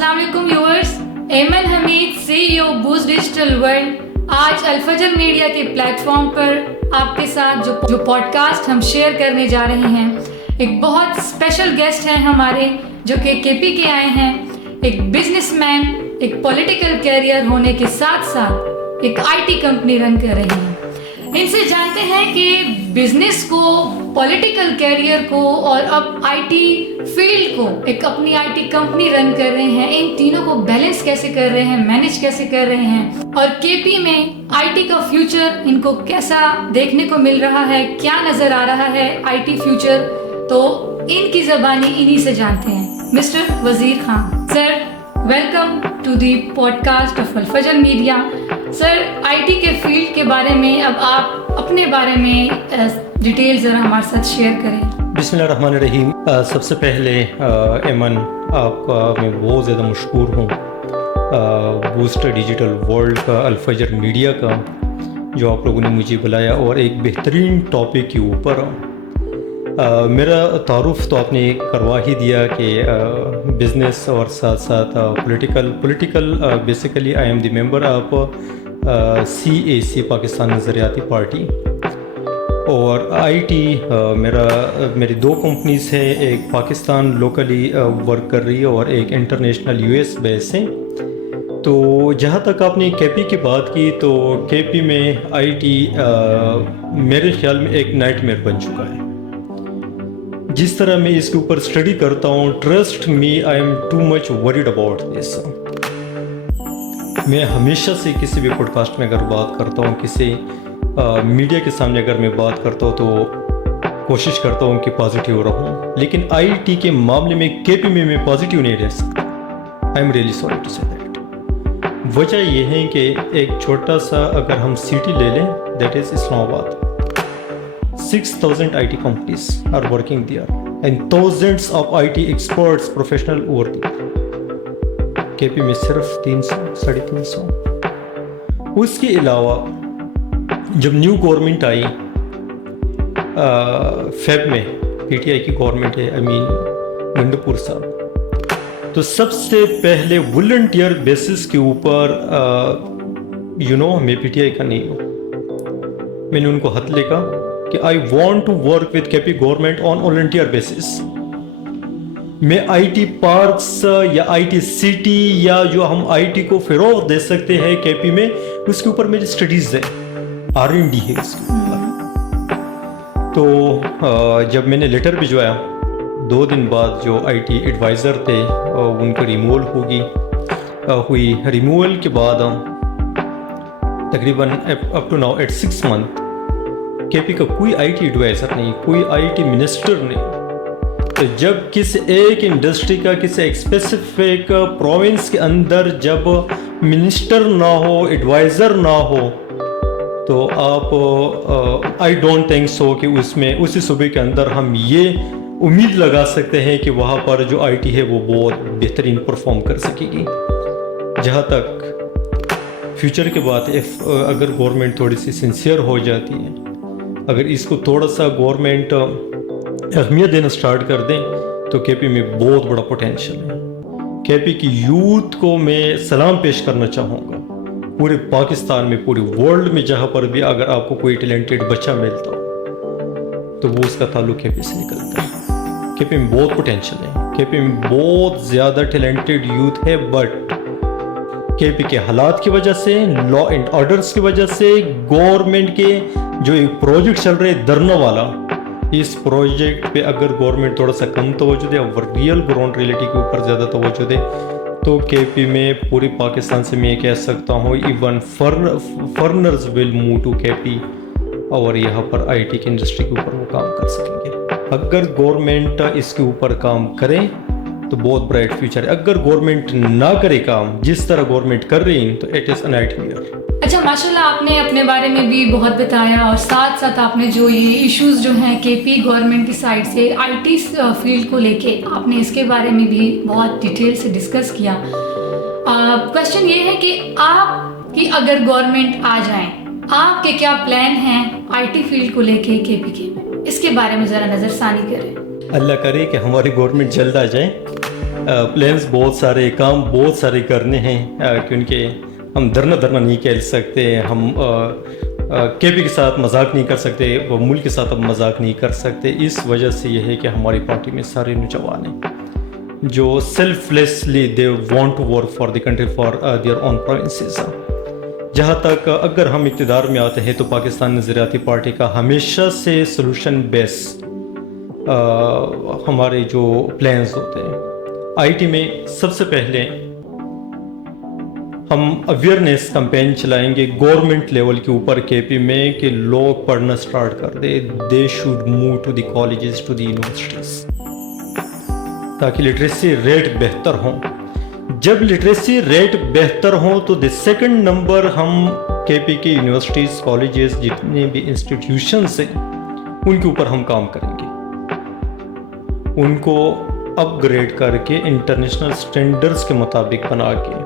السلام علیکم ویورز، ایمن حمید CEO boost digital world آج الفجر میڈیا کے پلیٹ فارم پر آپ کے ساتھ جو پوڈ کاسٹ ہم شیئر کرنے جا رہے ہیں، ایک بہت اسپیشل گیسٹ ہیں ہمارے جو کہ KP کے آئے ہیں، ایک بزنس مین، ایک پولیٹیکل کیریئر ہونے کے ساتھ ساتھ ایک IT کمپنی رن کر رہے ہیں۔ ان سے جانتے ہیں کہ بزنس کو، پولیٹیکل کیریئر کو اور اب IT فیلڈ کو، ایک اپنی IT کمپنی رن کر رہے ہیں، ان تینوں کو بیلنس کیسے کر رہے ہیں، مینیج کیسے کر رہے ہیں، اور KP میں IT کا فیوچر ان کو کیسا دیکھنے کو مل رہا ہے، کیا نظر آ رہا ہے IT فیوچر، تو ان کی زبانی انہی سے جانتے ہیں۔ Mister Wazir Khan sir, welcome to the podcast of Al-Fajr media. Sir, IT کے فیلڈ کے بارے میں اب آپ اپنے بارے میں ڈیٹیل ذرا ہمارے ساتھ شیئر کریں۔ بسم اللہ الرحمن الرحیم۔ سب سے پہلے ایمن، آپ کا میں بہت زیادہ مشکور ہوں بوسٹ ڈیجیٹل ورلڈ کا، الفجر میڈیا کا، جو آپ لوگوں نے مجھے بلایا اور ایک بہترین ٹاپک کے اوپر۔ میرا تعارف تو آپ نے کروا ہی دیا کہ بزنس اور ساتھ ساتھ political basically I am the member of CAC Pakistan نظریاتی پارٹی، اور IT میری دو کمپنیز ہیں، ایک پاکستان لوکلی ورک کر رہی ہے اور ایک انٹرنیشنل US بیس ہے۔ تو جہاں تک آپ نے KP کی بات کی، تو KP میں IT میرے خیال میں ایک نائٹ میئر بن چکا ہے۔ جس طرح میں اس کے اوپر اسٹڈی کرتا ہوں، trust me, I am too much worried about this. میں ہمیشہ سے کسی بھی پوڈ کاسٹ میں اگر بات کرتا ہوں، کسی میڈیا کے سامنے اگر میں بات کرتا ہوں، تو کوشش کرتا ہوں کہ پازیٹیو رہوں، لیکن IT کے معاملے میں KP میں پازیٹیو نہیں رہ سکتا۔ I'm really sorry to say that. وجہ یہ ہے کہ ایک چھوٹا سا اگر ہم سٹی لے لیں، دیٹ از اسلام آباد، 6,000 IT companies are working there and thousands of IT experts professional over there. KP میں صرف 300-350۔ اس کے علاوہ جب نیو گورنمنٹ آئی فیب میں، PTI کی گورنمنٹ ہے، امین گنڈپور صاحب، تو سب سے پہلے والنٹیئر بیسس کے اوپر میں PTI کا نہیں ہوں، میں نے ان کو خط لکھا کہ I want to work with KP government on volunteer basis۔ میں IT پارکس یا IT سٹی یا جو ہم IT کو فروغ دے سکتے ہیں KP میں، اس کے اوپر میری اسٹڈیز ہیں، R&D ہے اس کے اوپر۔ تو جب میں نے لیٹر بھجوایا، 2 دن بعد جو IT ایڈوائزر تھے ان کی ریموول ہوئی۔ ریموول کے بعد تقریباً up to now at 6 months KP کا کوئی IT ایڈوائزر نہیں، کوئی IT منسٹر نہیں۔ تو جب کسی ایک انڈسٹری کا، کسی ایک اسپیسیفک پروونس کے اندر جب منسٹر نہ ہو، ایڈوائزر نہ ہو، تو آپ آئی ڈونٹ تھنک سو کہ اس میں اسی صوبے کے اندر ہم یہ امید لگا سکتے ہیں کہ وہاں پر جو IT ہے وہ بہت بہترین پرفارم کر سکے گی۔ جہاں تک فیوچر کی بات ہے، اگر گورنمنٹ تھوڑی سی سنسیئر ہو جاتی ہے، اگر اس کو تھوڑا سا گورنمنٹ اہمیت دینا سٹارٹ کر دیں، تو KP میں بہت بڑا پوٹینشیل ہے۔ KP کی یوتھ کو میں سلام پیش کرنا چاہوں گا، پورے پاکستان میں، پورے ورلڈ میں، جہاں پر بھی اگر آپ کو کوئی ٹیلنٹڈ بچہ ملتا ہو، تو وہ اس کا تعلق KP سے نکلتا ہے۔ KP میں بہت پوٹینشیل ہے، KP میں بہت زیادہ ٹیلنٹڈ یوتھ ہے، بٹ KP کے حالات کی وجہ سے، لا اینڈ آرڈرس کی وجہ سے، گورنمنٹ کے جو ایک پروجیکٹ چل رہے دھرنا والا، اس پروجیکٹ پہ اگر گورنمنٹ تھوڑا سا کم توجہ دے اور ریئل گراؤنڈ ریئلٹی کے اوپر زیادہ توجہ دے، تو KP میں پوری پاکستان سے میں یہ کہہ سکتا ہوں، even foreigners will move to KP، اور یہاں پر IT کی انڈسٹری کے اوپر وہ کام کر سکیں گے۔ اگر گورنمنٹ اس کے اوپر کام کرے تو بہت برائٹ فیوچر ہے۔ اگر گورنمنٹ نہ کرے کام جس طرح گورنمنٹ کر رہی ہیں، تو it is a nightmare. اچھا، ماشاءاللہ آپ نے اپنے بارے میں بھی بہت بتایا، اور ساتھ ساتھ آپ نے جو یہ ایشوز جو ہیں KP گورنمنٹ کی سائڈ سے IT فیلڈ کو لے کے، آپ نے اس کے بارے میں بھی بہت ڈیٹیل سے ڈسکس کیا۔ کویسچن یہ ہے کہ آپ کی اگر گورنمنٹ آ جائیں، آپ کے کیا پلان ہیں IT فیلڈ کو لے کے KP کے؟ اس کے بارے میں ذرا نظر ثانی کریں۔ اللہ کرے کہ ہماری گورنمنٹ جلد آ جائے، پلانس بہت سارے، کام بہت سارے کرنے ہیں، کیونکہ ہم دھرنا نہیں کھیل سکتے، ہم کے پی کے ساتھ مذاق نہیں کر سکتے، وہ ملک کے ساتھ اب مذاق نہیں کر سکتے. اس وجہ سے یہ ہے کہ ہماری پارٹی میں سارے نوجوان ہیں جو selflessly they want to work for the country, for their own provinces. جہاں تک اگر ہم اقتدار میں آتے ہیں تو پاکستان نظریاتی پارٹی کا ہمیشہ سے سولوشن بیس ہمارے جو پلانز ہوتے ہیں. آئی ٹی میں سب سے پہلے ہم اویئرنیس کمپین چلائیں گے گورنمنٹ لیول کے اوپر کے پی میں کہ لوگ پڑھنا سٹارٹ کر دے. They should move to the colleges, to the universities, تاکہ لٹریسی ریٹ بہتر ہوں. جب لٹریسی ریٹ بہتر ہوں تو دی سیکنڈ نمبر ہم کے پی کے یونیورسٹیز، کالجز، جتنے بھی انسٹیٹیوشنس ہیں ان کے اوپر ہم کام کریں گے، ان کو اپ گریڈ کر کے انٹرنیشنل سٹینڈرڈز کے مطابق بنا کے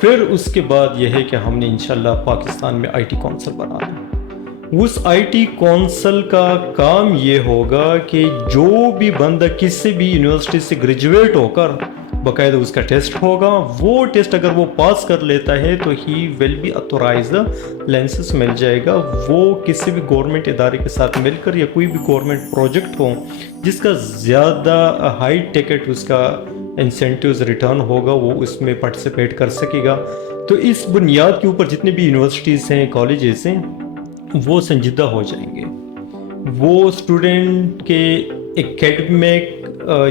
پھر اس کے بعد یہ ہے کہ ہم نے انشاءاللہ پاکستان میں آئی ٹی کونسل بنانا ہے. اس آئی ٹی کونسل کا کام یہ ہوگا کہ جو بھی بندہ کسی بھی یونیورسٹی سے گریجویٹ ہو کر، باقاعدہ اس کا ٹیسٹ ہوگا، وہ ٹیسٹ اگر وہ پاس کر لیتا ہے تو ہی ول بی اتھورائزڈ، لائسنس مل جائے گا. وہ کسی بھی گورنمنٹ ادارے کے ساتھ مل کر یا کوئی بھی گورنمنٹ پروجیکٹ ہو جس کا زیادہ ہائی ٹکٹ اس کا انسینٹیوز ریٹرن ہوگا، وہ اس میں پارٹیسپیٹ کر سکے گا. تو اس بنیاد کے اوپر جتنے بھی یونیورسٹیز ہیں، کالجز ہیں، وہ سنجیدہ ہو جائیں گے. وہ اسٹوڈنٹ کے ایکیڈمک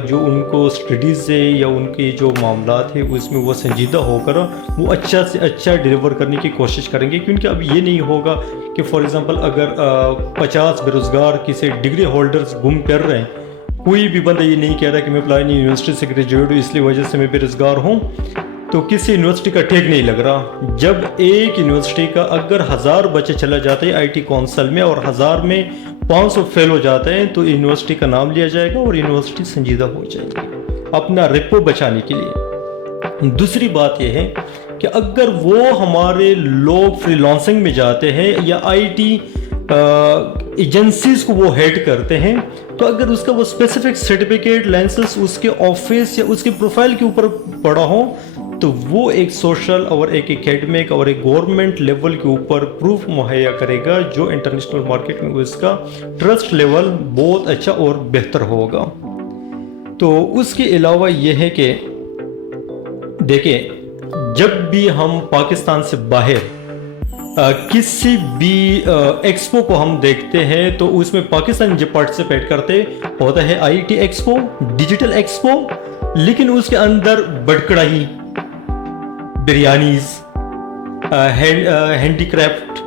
جو ان کو اسٹڈیز ہے یا ان کے جو معاملات ہیں اس میں وہ سنجیدہ ہو کر وہ اچھا سے اچھا ڈیلیور کرنے کی کوشش کریں گے. کیونکہ اب یہ نہیں ہوگا کہ فار ایگزامپل اگر 50 بے روزگار کسی ڈگری ہولڈرز گم کر رہے ہیں، کوئی بھی بندہ یہ نہیں کہہ رہا کہ میں فلانی یونیورسٹی سے گریجویٹ ہوں اس لیے وجہ سے میں بے روزگار ہوں، تو کسی یونیورسٹی کا ٹیک نہیں لگ رہا. جب ایک یونیورسٹی کا اگر 1000 بچے چلا جاتے ہیں آئی ٹی کونسل میں اور 1000 میں 500 فیل ہو جاتے ہیں تو یونیورسٹی کا نام لیا جائے گا اور یونیورسٹی سنجیدہ ہو جائے گی اپنا ریپو بچانے کے لیے. دوسری بات یہ ہے کہ اگر وہ ہمارے لوگ فری لانسنگ میں جاتے ہیں یا آئی ٹی ایجنسیز کو وہ ہیڈ کرتے ہیں، تو اگر اس کا وہ اسپیسیفک سرٹیفکیٹ، لائسنس اس کے آفس یا اس کے پروفائل کے اوپر پڑا ہو تو وہ ایک سوشل اور ایک اکیڈمک اور ایک گورنمنٹ لیول کے اوپر پروف مہیا کرے گا جو انٹرنیشنل مارکیٹ میں اس کا ٹرسٹ لیول بہت اچھا اور بہتر ہوگا. تو اس کے علاوہ یہ ہے کہ دیکھیں، جب بھی ہم پاکستان سے باہر کسی بھی ایکسپو کو ہم دیکھتے ہیں تو اس میں پاکستان جب پارٹیسپیٹ کرتے ہوتا ہے I T expo, digital expo, لیکن اس کے اندر بڑکڑاہی، بریانیز، ہینڈی کرافٹ،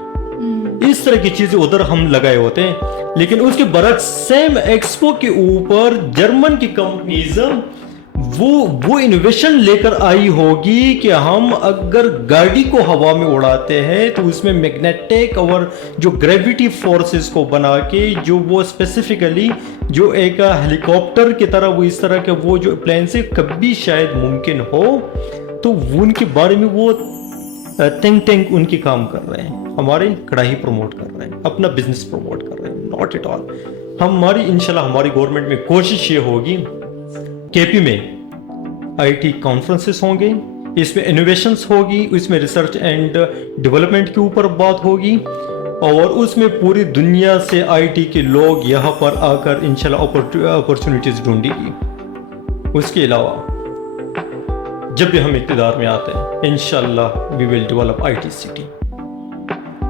اس طرح کی چیزیں ادھر ہم لگائے ہوتے ہیں. لیکن اس کے برعکس سیم ایکسپو کے اوپر جرمن کی کمپنیز وہ انوویشن لے کر آئی ہوگی کہ ہم اگر گاڑی کو ہوا میں اڑاتے ہیں تو اس میں میگنیٹک اور جو گریویٹی فورسز کو بنا کے جو وہ اسپیسیفکلی جو ایک ہیلی کاپٹر کی طرح وہ اس طرح کے وہ جو پلین سے کبھی شاید ممکن ہو، تو ان کے بارے میں وہ تھنک ٹینک ان کی کام کر رہے ہیں. ہمارے کڑاہی پروموٹ کر رہے ہیں، اپنا بزنس پروموٹ کر رہے ہیں. Not at all. ہماری انشاءاللہ ہماری گورنمنٹ میں کوشش یہ ہوگی کے پی میں آئی ٹی کانفرنسز ہوں گے، اس میں انوویشنز ہوگی، اس میں ریسرچ اینڈ ڈیولپمنٹ کے اوپر بات ہوگی، اور اس میں پوری دنیا سے آئی ٹی کے لوگ یہاں پر آ کر انشاءاللہ اپرچونیٹیز ڈھونڈیں گی. اس کے علاوہ جب بھی ہم اقتدار میں آتے ہیں انشاءاللہ we will develop I T city,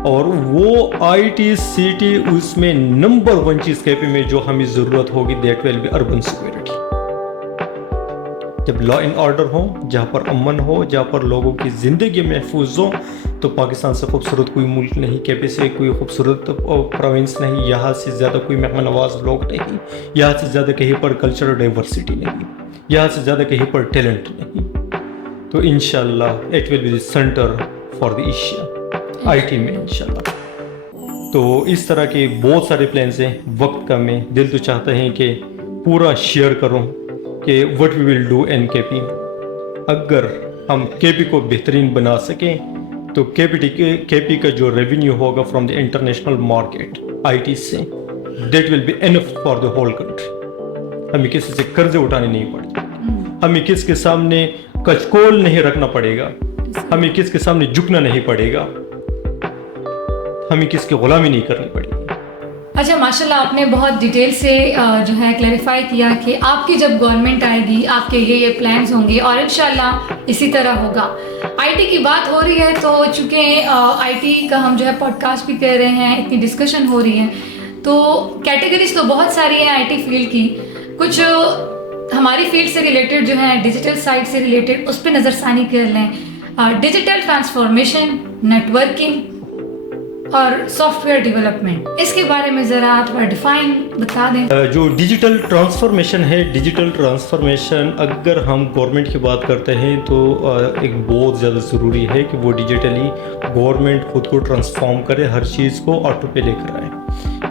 اور وہ آئی ٹی سٹی اس میں نمبر 1 چیز کے پی میں جو ہمیں ضرورت ہوگی that will be urban security. جب لا اینڈ آرڈر ہو، جہاں پر امن ہو، جہاں پر لوگوں کی زندگی محفوظ ہو، تو پاکستان سے خوبصورت کوئی ملک نہیں، کے پی سے کوئی خوبصورت پروونس نہیں، یہاں سے زیادہ کوئی مہمان نواز لوگ نہیں، یہاں سے زیادہ کہیں پر کلچرل ڈائیورسٹی نہیں، یہاں سے زیادہ کہیں پر ٹیلنٹ نہیں. تو انشاءاللہ it will be the centre for the Asia I T میں انشاءاللہ. تو اس طرح کے بہت سارے پلانز ہیں، وقت کم ہے، دل تو چاہتے ہیں کہ پورا شیئر کروں کہ what we will do in کے پی. اگر ہم کے پی کو بہترین بنا سکیں تو کے پی کا جو ریونیو ہوگا from the international market I T سے that will be enough for the whole country. ہمیں کسی سے قرضے اٹھانے نہیں پڑتے. ہمیں کس کے سامنے کچکول نہیں رکھنا پڑے گا, ہمیں کس کے سامنے جھکنا نہیں پڑے گا, ہمیں کس کی غلامی نہیں کرنی پڑے گی. اچھا ماشاءاللہ آپ نے بہت ڈیٹیل سے جو ہے کلیریفائی کیا کہ آپ کی جب گورنمنٹ آئے گی آپ کے یہ پلانز ہوں گے اور انشاءاللہ اسی طرح ہوگا. آئی ٹی کی بات ہو رہی ہے تو چونکہ آئی ٹی کا ہم جو ہے پوڈ کاسٹ بھی کر رہے ہیں, اتنی ڈسکشن ہو رہی ہے تو کیٹیگریز تو بہت ساری ہیں آئی ٹی فیلڈ کی. کچھ ہماری فیلڈ سے ریلیٹڈ جو ہیں ڈیجیٹل سائٹ سے ریلیٹڈ اس پہ نظر ثانی کر لیں. ڈیجیٹل ٹرانسفارمیشن, نیٹ ورکنگ اور سافٹ ویئر ڈیولپمنٹ, اس کے بارے میں ذرا تھوڑا ڈیفائن بتا دیں. جو ڈیجیٹل ٹرانسفارمیشن ہے, ڈیجیٹل ٹرانسفارمیشن اگر ہم گورنمنٹ کی بات کرتے ہیں تو ایک بہت زیادہ ضروری ہے کہ وہ ڈیجیٹلی گورنمنٹ خود کو ٹرانسفارم کرے, ہر چیز کو آٹو پہ لے کر آئے.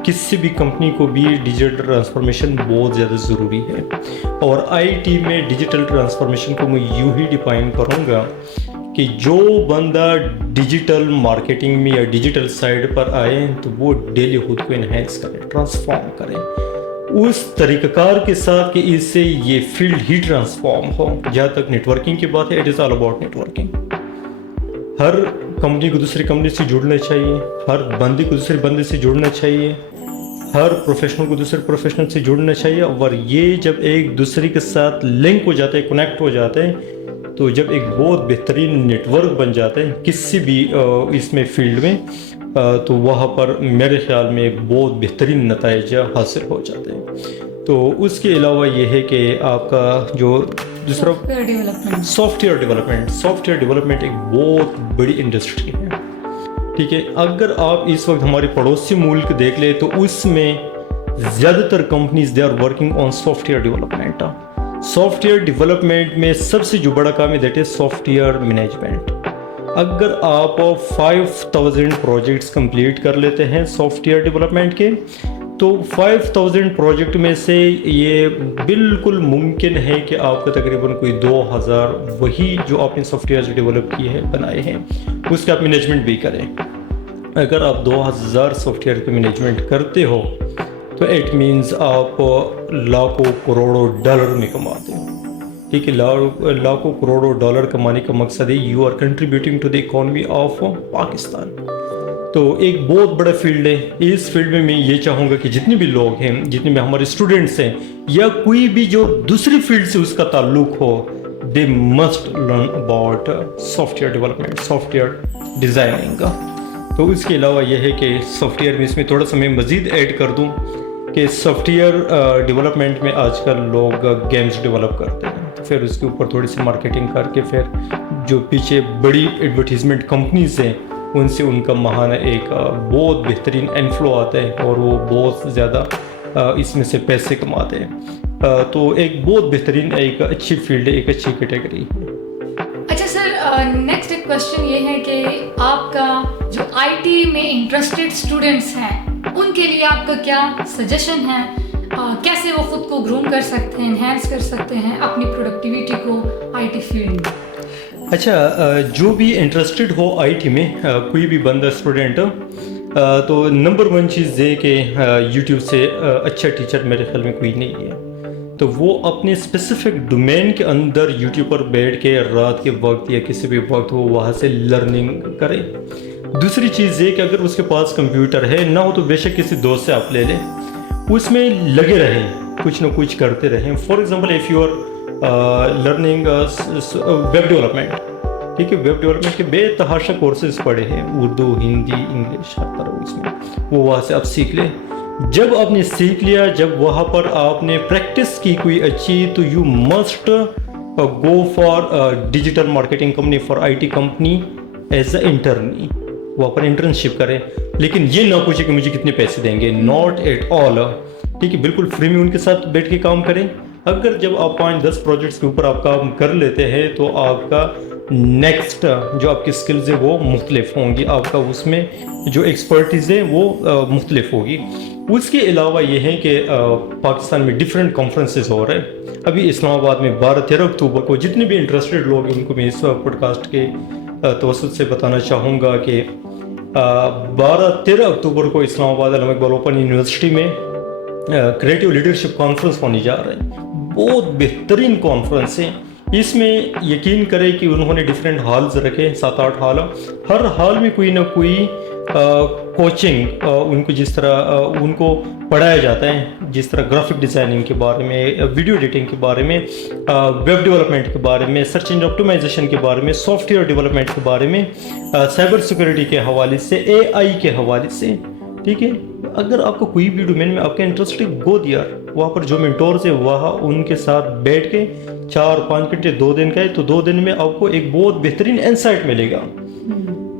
کسی بھی کمپنی کو بھی ڈیجیٹل ٹرانسفارمیشن بہت زیادہ ضروری ہے. اور آئی ٹی میں ڈیجیٹل ٹرانسفارمیشن کو میں یوں ہی ڈیفائن کروں گا کہ جو بندہ ڈیجیٹل مارکیٹنگ میں یا ڈیجیٹل سائٹ پر آئے تو وہ ڈیلی خود کو انہینس کرے, ٹرانسفارم کرے اس طریقہ کار کے ساتھ کہ اس سے یہ فیلڈ ہی ٹرانسفارم ہو. جہاں تک نیٹ ورکنگ کی بات ہے, it is all about networking. ہر کمپنی کو دوسری کمپنی سے جڑنا چاہیے, ہر بندے کو دوسرے بندے سے جڑنا چاہیے, ہر پروفیشنل کو دوسرے پروفیشنل سے جڑنا چاہیے. اور یہ جب ایک دوسرے کے ساتھ لنک ہو جاتے ہیں, کنیکٹ ہو جاتے ہیں, تو جب ایک بہت بہترین نیٹ ورک بن جاتا ہے کسی بھی اس میں فیلڈ میں, تو وہاں پر میرے خیال میں ایک بہت بہترین نتائج حاصل ہو جاتے ہیں. تو اس کے علاوہ یہ ہے کہ آپ کا جو دوسرا soft where development, software development ایک بہت بڑی انڈسٹری ہے. ٹھیک ہے, اگر آپ اس وقت ہمارے پڑوسی ملک دیکھ لیں تو اس میں زیادہ تر companies they are working on software development. Software development میں سب سے جو بڑا کام ہے that is software management. اگر آپ 5000 پروجیکٹس کمپلیٹ کر لیتے ہیں سافٹ ویئر ڈیولپمنٹ کے, تو 5000 پروجیکٹ میں سے یہ بالکل ممکن ہے کہ آپ کا تقریباً کوئی 2000 وہی جو آپ نے سافٹ ویئر ڈیولپ کیے ہیں, بنائے ہیں, اس کا آپ مینجمنٹ بھی کریں. اگر آپ 2000 سافٹ ویئر کا مینجمنٹ کرتے ہو تو ایٹ مینز آپ لاکھوں کروڑوں ڈالر میں کماتے ہو. ٹھیک ہے, لاکھوں کروڑوں ڈالر کمانے کا مقصد ہے you are contributing to the economy of Pakistan. تو ایک بہت بڑا فیلڈ ہے. اس فیلڈ میں میں یہ چاہوں گا کہ جتنے بھی لوگ ہیں, جتنے بھی ہمارے اسٹوڈنٹس ہیں یا کوئی بھی جو دوسری فیلڈ سے اس کا تعلق ہو, they must learn about software development, software designing. تو اس کے علاوہ یہ ہے کہ سافٹ ویئر میں اس میں تھوڑا سا میں مزید ایڈ کر دوں کہ سافٹ ویئر ڈیولپمنٹ میں آج کل لوگ گیمز ڈیولپ کرتے ہیں, پھر اس کے اوپر تھوڑی سی مارکیٹنگ کر کے پھر جو پیچھے بڑی ایڈورٹیزمنٹ کمپنیز ہیں ان سے ان کا ماہانہ ایک بہت بہترین انفلو آتا ہے اور وہ بہت زیادہ اس میں سے پیسے کماتے ہیں. تو ایک بہت بہترین ایک اچھی فیلڈ ہے, ایک اچھی کیٹیگری ہے. اچھا سر, نیکسٹ ایک کوشچن یہ ہے کہ آپ کا جو آئی ٹی میں انٹرسٹڈ اسٹوڈنٹس ہیں ان کے لیے آپ کا کیا سجیشن ہے, کیسے وہ خود کو گروم کر سکتے ہیں, انہینس کر سکتے ہیں اپنی پروڈکٹیوٹی کو آئی ٹی فیلڈ میں؟ اچھا, جو بھی انٹرسٹڈ ہو آئی ٹی میں, کوئی بھی بندہ اسٹوڈنٹ, تو نمبر 1 چیز یہ کہ یوٹیوب سے اچھا ٹیچر میرے خیال میں کوئی نہیں ہے. تو وہ اپنے اسپیسیفک ڈومین کے اندر یوٹیوب پر بیٹھ کے رات کے وقت یا کسی بھی وقت وہ وہاں سے لرننگ کرے. دوسری چیز یہ کہ اگر اس کے پاس کمپیوٹر ہے نہ ہو تو بے شک کسی دوست سے آپ لے لیں, اس میں لگے رہیں, کچھ نہ کچھ کرتے رہیں. For example if you are learning web development, ٹھیک ہے, ویب ڈیولپمنٹ کے بے تحاشا کورسز پڑے ہیں, اردو, ہندی, انگلش, ہر طرح اس میں, وہ وہاں سے آپ سیکھ لیں. جب آپ نے سیکھ لیا, جب وہاں پر آپ نے پریکٹس کی کوئی اچھی, تو you must go for digital marketing company, for I T company as a internee, وہاں پر انٹرنشپ کریں. لیکن یہ نہ پوچھے کہ مجھے کتنے پیسے دیں گے, ناٹ ایٹ آل. ٹھیک ہے, بالکل فری میں ان کے ساتھ بیٹھ کے کام کریں. اگر جب آپ 5-10 پروجیکٹس کے اوپر آپ کام کر لیتے ہیں تو آپ کا نیکسٹ جو آپ کی سکلز ہیں وہ مختلف ہوں گی, آپ کا اس میں جو ایکسپرٹیز ہے وہ مختلف ہوگی. اس کے علاوہ یہ ہے کہ پاکستان میں ڈفرینٹ کانفرنسز ہو رہے ہیں. ابھی اسلام آباد میں 12-13 اکتوبر کو جتنے بھی انٹرسٹڈ لوگ ہیں ان کو میں اس پوڈ کاسٹ کے توسط سے بتانا چاہوں گا کہ 12-13 اکتوبر کو اسلام آباد علامہ اقبال اوپن یونیورسٹی میں کریٹیو لیڈرشپ کانفرنس ہونے جا رہا ہے. بہت بہترین کانفرنس ہے. اس میں یقین کرے کہ انہوں نے ڈفرینٹ ہالز رکھے, 7-8 ہال, ہر ہال میں کوئی نہ کوئی کوچنگ ان کو جس طرح ان کو پڑھایا جاتا ہے, جس طرح گرافک ڈیزائننگ کے بارے میں, ویڈیو ایڈیٹنگ کے بارے میں, ویب ڈیولپمنٹ کے بارے میں, سرچ انجن آپٹیمائزیشن کے بارے میں, سافٹ ویئر ڈیولپمنٹ کے بارے میں, سائبر سیکورٹی کے حوالے سے, اے آئی کے حوالے سے. ٹھیک ہے, اگر آپ کو کوئی بھی ڈومین میں آپ کا انٹرسٹ ہے, گو دیار, وہاں پر جو مینٹورز ہیں وہاں ان کے ساتھ بیٹھ کے 4-5 گھنٹے 2 دن کا ہے تو 2 دن میں آپ کو ایک بہت بہترین انسائٹ ملے گا.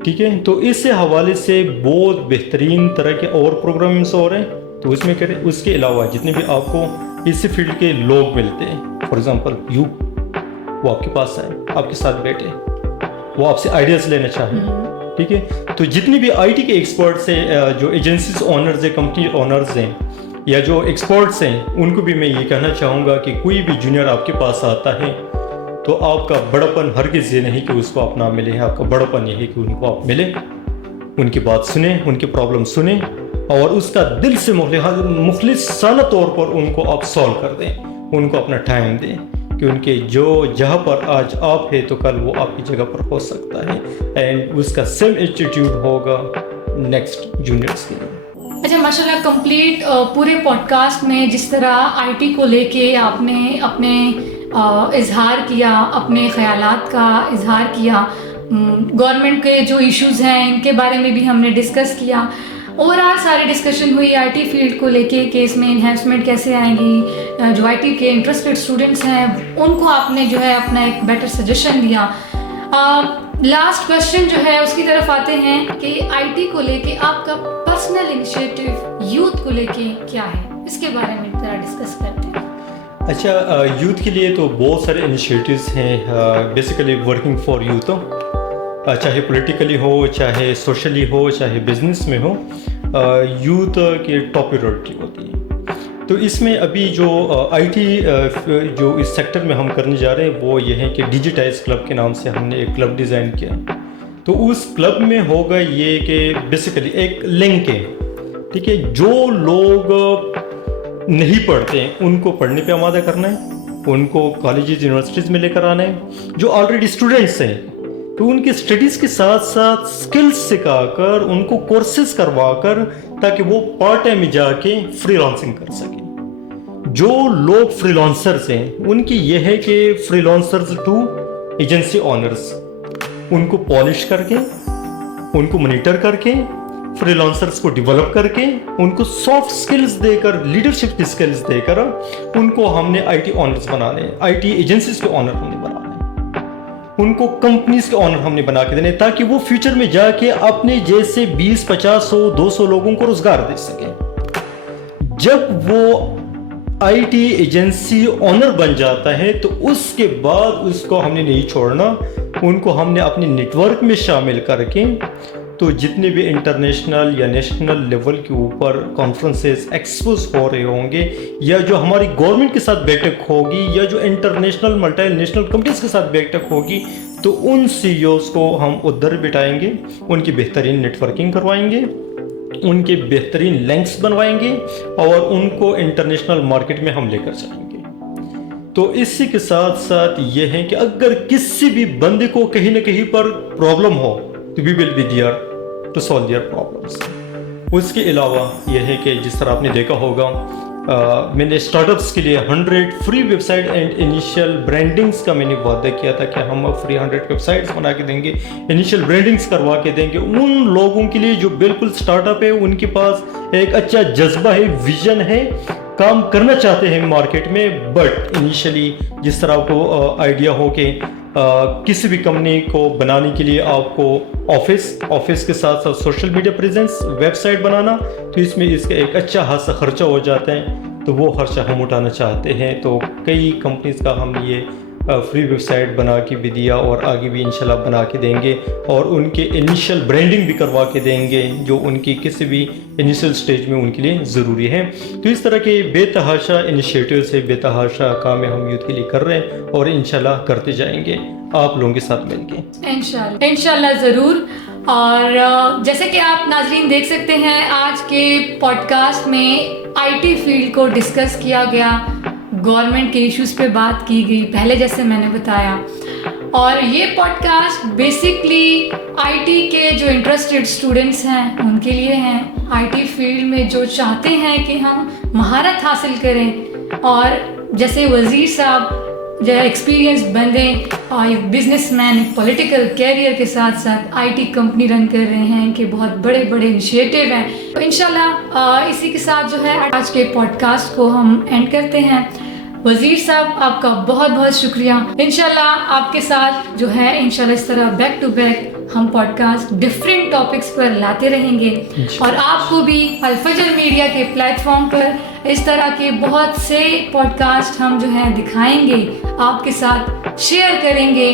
ٹھیک ہے, تو اس سے حوالے سے بہت بہترین طرح کے اور پروگرامس ہو رہے ہیں, تو اس میں کریں. اس کے علاوہ جتنے بھی آپ کو اس فیلڈ کے لوگ ملتے ہیں, فار ایگزامپل وہ آپ کے پاس آئے, آپ کے ساتھ بیٹھے, وہ آپ سے آئیڈیاز لینا چاہیں. ٹھیک ہے, تو جتنی بھی آئی ٹی کے ایکسپرٹس ہیں, جو ایجنسیز اونرز ہیں, کمپنی اونرز ہیں, یا جو ایکسپرٹس ہیں, ان کو بھی میں یہ کہنا چاہوں گا کہ کوئی بھی جونیئر آپ کے پاس آتا ہے تو آپ کا بڑاپن ہرگز یہ نہیں کہ اس کو آپ نہ ملے. آپ کا بڑاپن یہ ہے کہ ان کو آپ ملیں, ان کی بات سنیں, ان کے پرابلم سنیں, اور اس کا دل سے مخلصانہ طور پر ان کو آپ سالو کر دیں, ان کو اپنا ٹائم دیں, کہ ان کے جو جہاں پر آج آپ ہے تو کل وہ آپ کی جگہ پر ہو سکتا ہے, اینڈ اس کا سیم ایٹیٹیوڈ ہوگا نیکسٹ جونیئرس کے لیے. اچھا, ماشاء اللہ, کمپلیٹ پورے پوڈ کاسٹ میں جس طرح آئی ٹی کو لے کے آپ نے اپنے اظہار کیا, اپنے خیالات کا اظہار کیا, گورنمنٹ کے جو ایشوز ہیں ان کے بارے میں بھی ہم نے ڈسکس کیا, اوور آل ساری ڈسکشن ہوئی آئی ٹی فیلڈ کو لے کے اس میں انہینسمنٹ کیسے آئیں گی, جو آئی ٹی کے انٹرسٹڈ اسٹوڈنٹس ہیں ان کو آپ نے جو ہے اپنا ایک بیٹر سجیشن دیا. لاسٹ کویشچن جو ہے اس کی طرف آتے ہیں کہ آئی ٹی کو لے کے آپ کا پرسنل انیشیٹو یوتھ کو لے کے کیا ہے, اس کے بارے میں ذرا ڈسکس کرتے ہیں. اچھا, یوتھ کے لیے تو بہت سارے انیشیٹوز ہیں, بیسیکلی ورکنگ فار یوتھ, چاہے پولیٹیکلی ہو, چاہے سوشلی ہو, چاہے بزنس میں ہو, یوتھ کی ٹاپ پریورٹی ہوتی ہے. تو اس میں ابھی جو آئی ٹی جو اس سیکٹر میں ہم کرنے جا رہے ہیں وہ یہ ہے کہ ڈیجیٹائز کلب کے نام سے ہم نے ایک کلب ڈیزائن کیا. تو اس کلب میں ہوگا یہ کہ بیسیکلی ایک لنک ہے. ٹھیک ہے, جو لوگ نہیں پڑھتے ہیں ان کو پڑھنے پہ آمادہ کرنا ہے, ان کو کالجز یونیورسٹیز میں لے کر آنا ہے. جو آلریڈی اسٹوڈنٹس ہیں تو ان کے اسٹڈیز کے ساتھ ساتھ اسکلس سکھا کر, ان کو کورسز کروا کر, تاکہ وہ پارٹ ٹائم میں جا کے فری لانسنگ کر سکیں. جو لوگ فری لانسرز ہیں ان کی یہ ہے کہ freelancers to agency owners, ان کو پالش کر کے, ان کو مانیٹر کر کے, فری لانسرز کو ڈیولپ کر کے, ان کو سافٹ سکلز دے کر, لیڈرشپ کی سکلز دے کر ان کو ہم نے آئی ٹی اونرز بنانے, آئی ٹی ایجنسیز کے اونر ہم نے بنانے, ان کو کمپنیز کے اونر ہم نے بنا کے دینے, تاکہ وہ فیوچر میں جا کے اپنے جیسے 20, 50, 100, 200 لوگوں کو روزگار دے سکیں. جب وہ آئی ٹی ایجنسی اونر بن جاتا ہے تو اس کے بعد اس کو ہم نے نہیں چھوڑنا, ان کو ہم نے اپنے نیٹ ورک میں شامل کر کے, تو جتنے بھی انٹرنیشنل یا نیشنل لیول کے اوپر کانفرنسز ایکسپوز ہو رہے ہوں گے, یا جو ہماری گورنمنٹ کے ساتھ بیٹھک ہوگی, یا جو انٹرنیشنل ملٹی نیشنل کمپنیز کے ساتھ بیٹھک ہوگی, تو ان سی ای اوز کو ہم ادھر بٹھائیں گے, ان کی بہترین نیٹ ورکنگ کروائیں گے, ان کے بہترین لنکس بنوائیں گے, اور ان کو انٹرنیشنل مارکیٹ میں ہم لے کر جائیں گے. تو اسی کے ساتھ ساتھ یہ ہے کہ اگر کسی بھی بندے کو کہیں نہ کہیں پر پرابلم ہو تو we will be there to solve their problems. اس کے علاوہ یہ ہے کہ جس طرح آپ نے دیکھا ہوگا, میں نے اسٹارٹ اپس کے لیے 100 free website and initial brandings کا میں نے وعدہ کیا تھا کہ ہم فری 100 ویب سائٹس بنا کے دیں گے, انیشیل برانڈنگس کروا کے دیں گے ان لوگوں کے لیے جو بالکل اسٹارٹ اپ ہے, ان کے پاس ایک اچھا جذبہ ہے, ویژن ہے, کام کرنا چاہتے ہیں مارکیٹ میں, بٹ انیشلی جس طرح آپ کو آئیڈیا ہو کہ کسی بھی کمپنی کو بنانے کے لیے آپ کو آفس کے ساتھ ساتھ social media presence, website بنانا, تو اس میں اس کا ایک اچھا خاصا خرچہ ہو جاتا ہے, تو وہ خرچہ ہم اٹھانا چاہتے ہیں. تو کئی کمپنیز کا ہم نے یہ فری ویب سائٹ بنا کے بھی دیا, اور آگے بھی انشاءاللہ بنا کے دیں گے, اور ان کے انیشیل برانڈنگ بھی کروا کے دیں گے جو ان کی کسی بھی انیشیل سٹیج میں ان کے لیے ضروری ہے. تو اس طرح کے بے تحاشا انیشیٹیوز سے بے تحاشا کام ہم یوتھ کے لیے کر رہے ہیں, اور انشاءاللہ کرتے جائیں گے آپ لوگوں کے ساتھ مل کے انشاءاللہ ضرور. اور جیسے کہ آپ ناظرین دیکھ سکتے ہیں, آج کے پوڈ کاسٹ میں آئی ٹی فیلڈ کو ڈسکس کیا گیا, گورنمنٹ کے ایشوز پہ بات کی گئی پہلے جیسے میں نے بتایا. اور یہ podcast basically I T کے جو انٹرسٹڈ اسٹوڈنٹس ہیں ان کے لیے ہیں, آئی ٹی فیلڈ میں جو چاہتے ہیں کہ ہم مہارت حاصل کریں, اور جیسے وزیر صاحب جو ایکسپیرینس بندے اور ایک بزنس مین پولیٹیکل کیریئر کے ساتھ ساتھ آئی ٹی کمپنی رن کر رہے ہیں کہ بہت بڑے بڑے انیشیٹو ہیں. تو انشاءاللہ اسی کے ساتھ جو ہے آج کے پوڈ کاسٹ کو ہم اینڈ کرتے ہیں. وزیر صاحب آپ کا بہت بہت شکریہ. انشاءاللہ آپ کے ساتھ جو ہے انشاءاللہ اس طرح بیک ٹو بیک ہم پوڈ کاسٹ ڈفرینٹ ٹاپکس پر لاتے رہیں گے, اور آپ کو بھی الفجر میڈیا کے پلیٹ فارم پر اس طرح کے بہت سے پوڈ کاسٹ ہم جو ہے دکھائیں گے, آپ کے ساتھ شیئر کریں گے.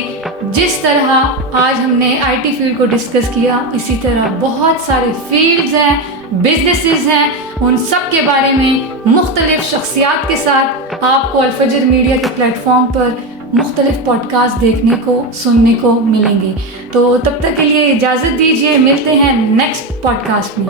جس طرح آج ہم نے آئی ٹی فیلڈ کو ڈسکس کیا, اسی طرح بہت سارے فیلڈز ہیں, بزنسز ہیں, ان سب کے بارے میں مختلف شخصیات کے ساتھ آپ کو الفجر میڈیا کے پلیٹ فارم پر مختلف پوڈ کاسٹ دیکھنے کو سننے کو ملیں گے. تو تب تک کے لیے اجازت دیجیے, ملتے ہیں نیکسٹ پوڈ کاسٹ میں.